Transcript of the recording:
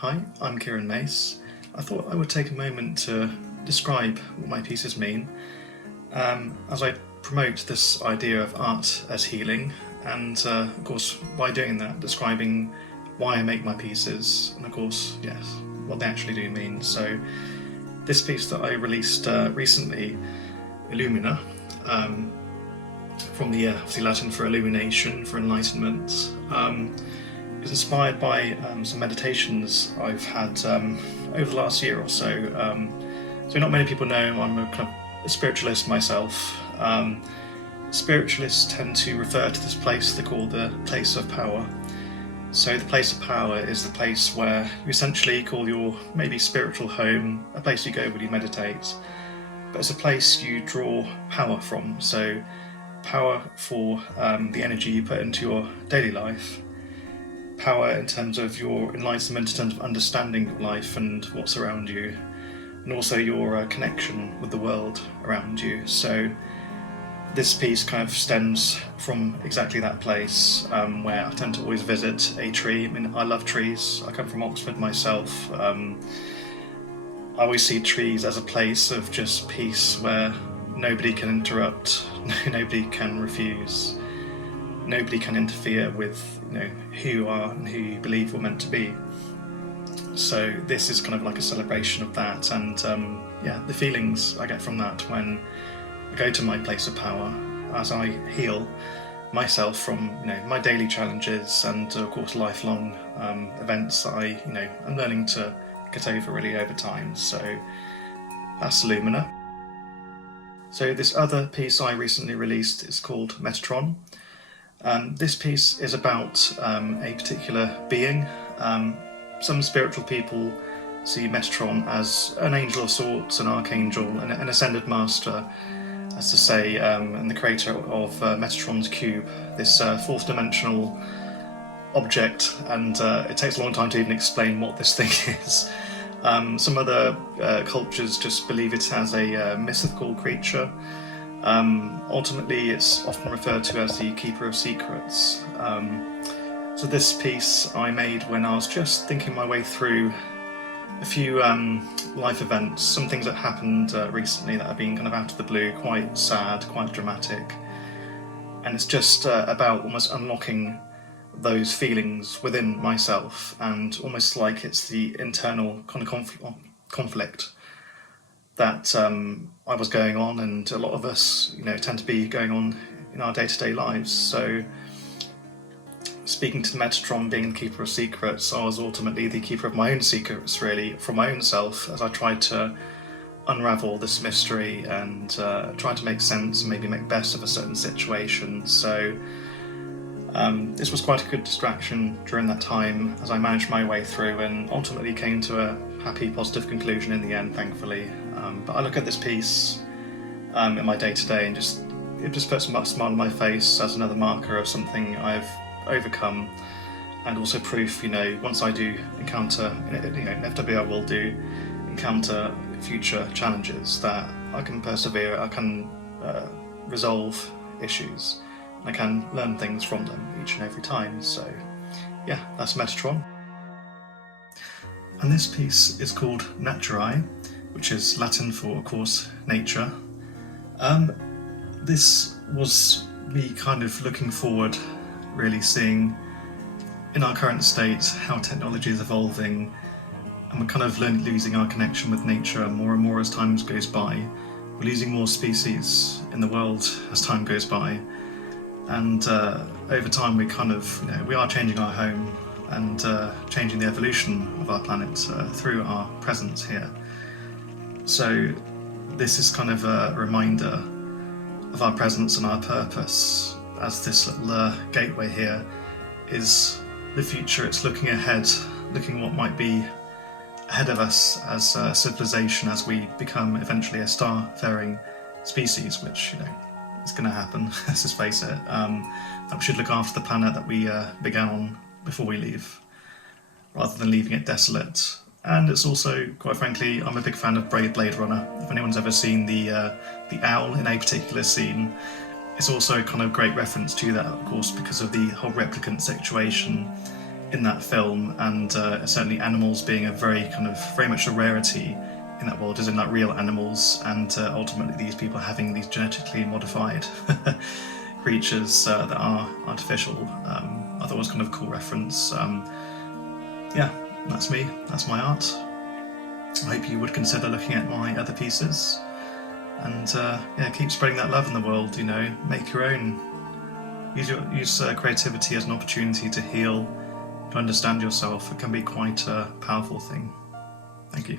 Hi, I'm Kieran Mace. I thought I would take a moment to describe what my pieces mean, as I promote this idea of art as healing, and of course by doing that describing why I make my pieces, and of course, yes, what they actually do mean. So this piece that I released recently, Illumina, from the obviously Latin for illumination, for enlightenment, is inspired by some meditations I've had over the last year or so. So not many people know I'm a kind of a spiritualist myself. Spiritualists tend to refer to this place they call the place of power. So the place of power is the place where you essentially call your maybe spiritual home, a place you go when you meditate, but it's a place you draw power from. So power for the energy you put into your daily life, power in terms of your enlightenment, in terms of understanding your life and what's around you, and also your connection with the world around you. So this piece kind of stems from exactly that place, where I tend to always visit a tree. I mean, I love trees. I come from Oxford myself. I always see trees as a place of just peace where nobody can interrupt, nobody can refuse, nobody can interfere with who you are and who you believe you're meant to be. So this is kind of like a celebration of that, and the feelings I get from that when I go to my place of power as I heal myself from my daily challenges and of course lifelong events that I'm learning to get over really over time. So that's Lumina. So this other piece I recently released is called Metatron. This piece is about a particular being. Some spiritual people see Metatron as an angel of sorts, an archangel, an ascended master, as to say, and the creator of Metatron's cube, this fourth dimensional object, and it takes a long time to even explain what this thing is. Some other cultures just believe it as a mythical creature. Ultimately, it's often referred to as the keeper of secrets. So this piece I made when I was just thinking my way through a few life events, some things that happened recently that have been kind of out of the blue, quite sad, quite dramatic. And it's just about almost unlocking those feelings within myself, and almost like it's the internal kind of conflict that I was going on, and a lot of us tend to be going on in our day-to-day lives. So speaking to Metatron being the keeper of secrets, I was ultimately the keeper of my own secrets, really, from my own self, as I tried to unravel this mystery and try to make sense and maybe make best of a certain situation. So this was quite a good distraction during that time as I managed my way through and ultimately came to a happy, positive conclusion in the end, thankfully. But I look at this piece in my day-to-day and it just puts a smile on my face as another marker of something I've overcome, and also proof, once I do encounter, inevitably I will do encounter future challenges, that I can persevere, I can resolve issues, I can learn things from them each and every time. So yeah, that's Metatron. And this piece is called Naturae, which is Latin for, of course, nature. This was me kind of looking forward, really seeing in our current state how technology is evolving, and we're kind of losing our connection with nature more and more as time goes by. We're losing more species in the world as time goes by, and over time we kind of, we are changing our home and changing the evolution of our planet through our presence here. So this is kind of a reminder of our presence and our purpose, as this little gateway here is the future. It's looking ahead, looking what might be ahead of us as a civilization, as we become eventually a star-faring species, which is going to happen. Let's just face it. That we should look after the planet that we began on before we leave, rather than leaving it desolate. And it's also, quite frankly, I'm a big fan of Blade Runner. If anyone's ever seen the owl in a particular scene, it's also a kind of great reference to that, of course, because of the whole replicant situation in that film, and certainly animals being a very much a rarity in that world, as in like real animals, and ultimately these people having these genetically modified creatures that are artificial. I thought it was kind of a cool reference. Yeah, that's me, that's my art. I hope you would consider looking at my other pieces, and yeah, keep spreading that love in the world, you know, make your own. Use creativity as an opportunity to heal, to understand yourself. It can be quite a powerful thing. Thank you.